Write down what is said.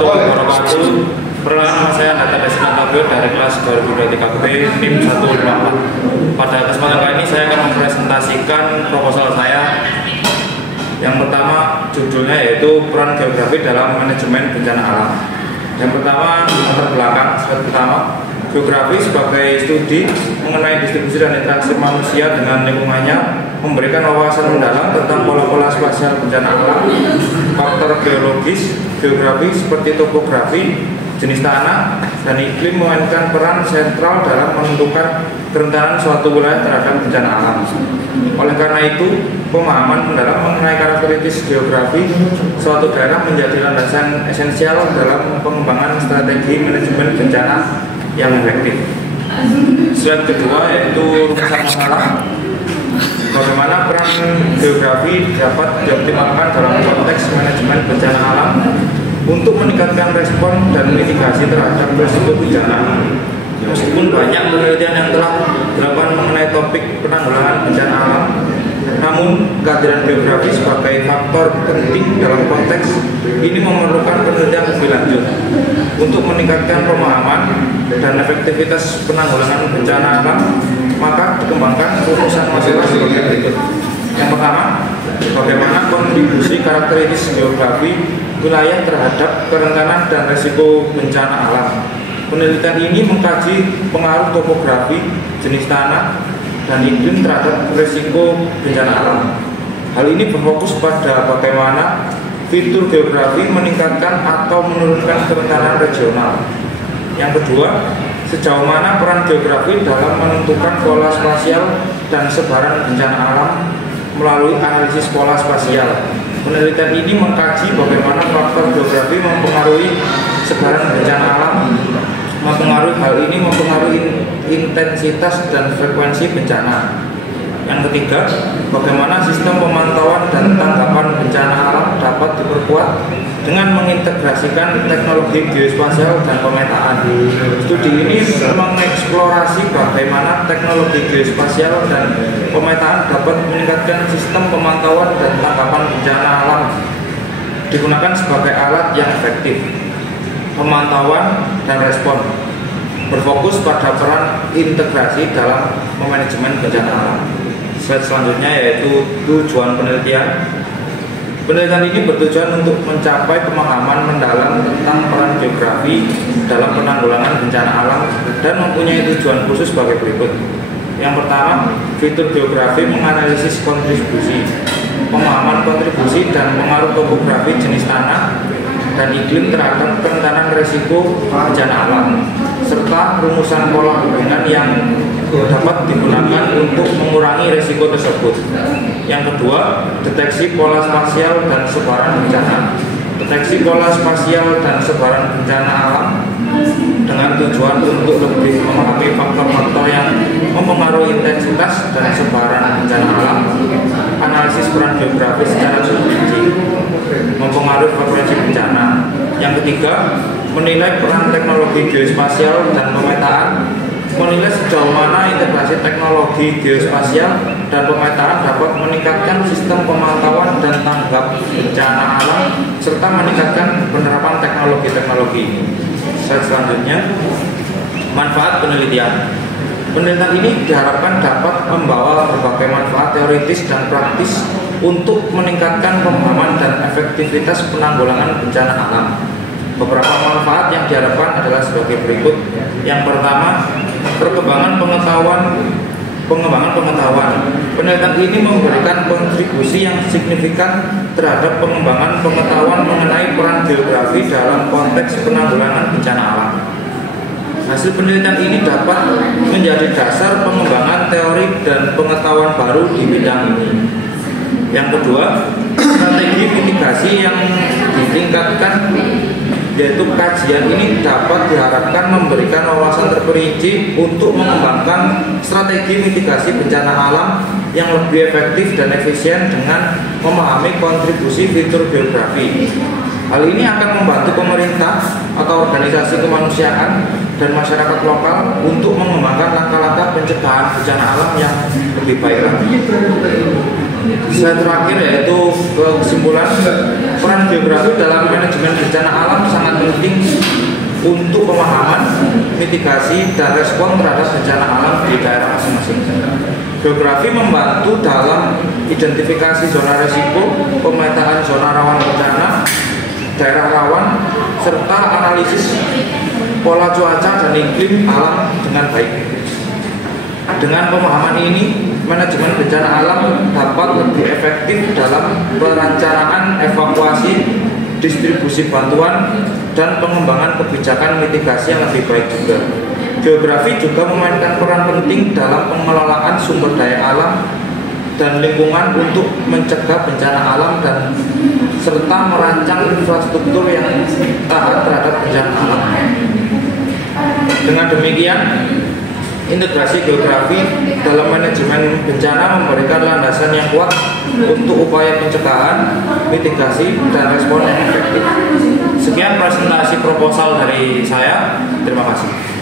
warahmatullahi wabarakatuh. Perkenalkan, saya Nata Desina Tabio dari kelas 2023B NIM 154. Pada kesempatan kali ini saya akan mempresentasikan proposal saya. Yang pertama judulnya yaitu peran geografi dalam manajemen bencana alam. Yang pertama, latar belakang. Slide pertama, geografi sebagai studi mengenai distribusi dan interaksi manusia dengan lingkungannya, memberikan wawasan mendalam tentang pola-pola spasial bencana alam, faktor geologis, geografi seperti topografi, jenis tanah, dan iklim memainkan peran sentral dalam menentukan kerentanan suatu wilayah terhadap bencana alam. Oleh karena itu, pemahaman mendalam mengenai karakteristik geografi suatu daerah menjadi landasan esensial dalam pengembangan strategi manajemen bencana yang efektif. Slide kedua yaitu rumusan masalah. Bagaimana peran geografi dapat dioptimalkan dalam konteks manajemen bencana alam untuk meningkatkan respon dan mitigasi terhadap risiko bencana. Meskipun banyak penelitian yang telah dilakukan mengenai topik penanggulangan bencana alam, namun kehadiran geografi sebagai faktor penting dalam konteks ini memerlukan penelitian lebih lanjut untuk meningkatkan pemahaman dan efektivitas penanggulangan bencana alam. Maka dikembangkan rumusan masalah sebagai berikut. Yang pertama, bagaimana kontribusi karakteristik geografi wilayah terhadap kerentanan dan risiko bencana alam. Penelitian ini mengkaji pengaruh topografi, jenis tanah, dan iklim terhadap risiko bencana alam. Hal ini berfokus pada bagaimana fitur geografi meningkatkan atau menurunkan kerentanan regional. Yang kedua, sejauh mana peran geografi dalam menentukan pola spasial dan sebaran bencana alam melalui analisis pola spasial. Penelitian ini mengkaji bagaimana faktor geografi mempengaruhi sebaran bencana alam. Hal ini mempengaruhi intensitas dan frekuensi bencana. Yang ketiga, bagaimana sistem pemantauan dan tanggapan bencana alam dapat diperkuat dengan mengintegrasikan teknologi geospasial dan pemetaan. Studi ini mengeksplorasi bagaimana teknologi geospasial dan pemetaan dapat meningkatkan sistem pemantauan dan tanggapan bencana alam, digunakan sebagai alat yang efektif pemantauan dan respon, berfokus pada peran integrasi dalam manajemen bencana alam. Slide selanjutnya yaitu tujuan penelitian. Penelitian ini bertujuan untuk mencapai pemahaman mendalam tentang peran geografi dalam penanggulangan bencana alam dan mempunyai tujuan khusus sebagai berikut. Yang pertama, fitur geografi menganalisis kontribusi, pemahaman kontribusi dan pengaruh topografi jenis tanah dan iklim terhadap kerentanan risiko bencana alam, serta rumusan pola hubungan yang dapat digunakan untuk mengurangi risiko tersebut. Yang kedua, deteksi pola spasial dan sebaran bencana. Deteksi pola spasial dan sebaran bencana alam dengan tujuan untuk lebih memahami faktor-faktor yang mempengaruhi intensitas dan sebaran bencana alam. Analisis peran geografis secara terperinci mempengaruhi frekuensi bencana. Yang ketiga, menilai peran teknologi geospasial dan pemetaan. Menilai sejauh mana integrasi teknologi geospasial dan pemetaan dapat meningkatkan sistem pemantauan dan tanggap bencana alam serta meningkatkan penerapan teknologi-teknologi ini. Slide selanjutnya, manfaat penelitian. Penelitian ini diharapkan dapat membawa berbagai manfaat teoritis dan praktis untuk meningkatkan pemahaman dan efektivitas penanggulangan bencana alam. Beberapa manfaat yang diharapkan adalah sebagai berikut. Yang pertama, pengembangan pengetahuan. Penelitian ini memberikan kontribusi yang signifikan terhadap pengembangan pengetahuan mengenai peran geografi dalam konteks penanggulangan bencana alam. Hasil penelitian ini dapat menjadi dasar pengembangan teori dan pengetahuan baru di bidang ini. Yang kedua, strategi mitigasi yang ditingkatkan, yaitu kajian ini dapat diharapkan memberikan wawasan terperinci untuk mengembangkan strategi mitigasi bencana alam yang lebih efektif dan efisien dengan memahami kontribusi fitur geografi. Hal ini akan membantu pemerintah atau organisasi kemanusiaan dan masyarakat lokal untuk mengembangkan langkah-langkah pencegahan bencana alam yang lebih baik lagi. Slide terakhir yaitu kesimpulan, peran geografi dalam manajemen bencana alam sangat penting penting untuk pemahaman, mitigasi, dan respon terhadap bencana alam di daerah masing-masing. Geografi membantu dalam identifikasi zona risiko, pemetaan zona rawan bencana, daerah rawan, serta analisis pola cuaca dan iklim alam dengan baik. Dengan pemahaman ini, manajemen bencana alam dapat lebih efektif dalam perencanaan evakuasi, distribusi bantuan, dan pengembangan kebijakan mitigasi yang lebih baik juga. Geografi juga memainkan peran penting dalam pengelolaan sumber daya alam dan lingkungan untuk mencegah bencana alam dan serta merancang infrastruktur yang tahan terhadap bencana alam. Dengan demikian, integrasi geografi dalam manajemen bencana memberikan landasan yang kuat untuk upaya pencegahan, mitigasi, dan respon yang efektif. Sekian presentasi proposal dari saya. Terima kasih.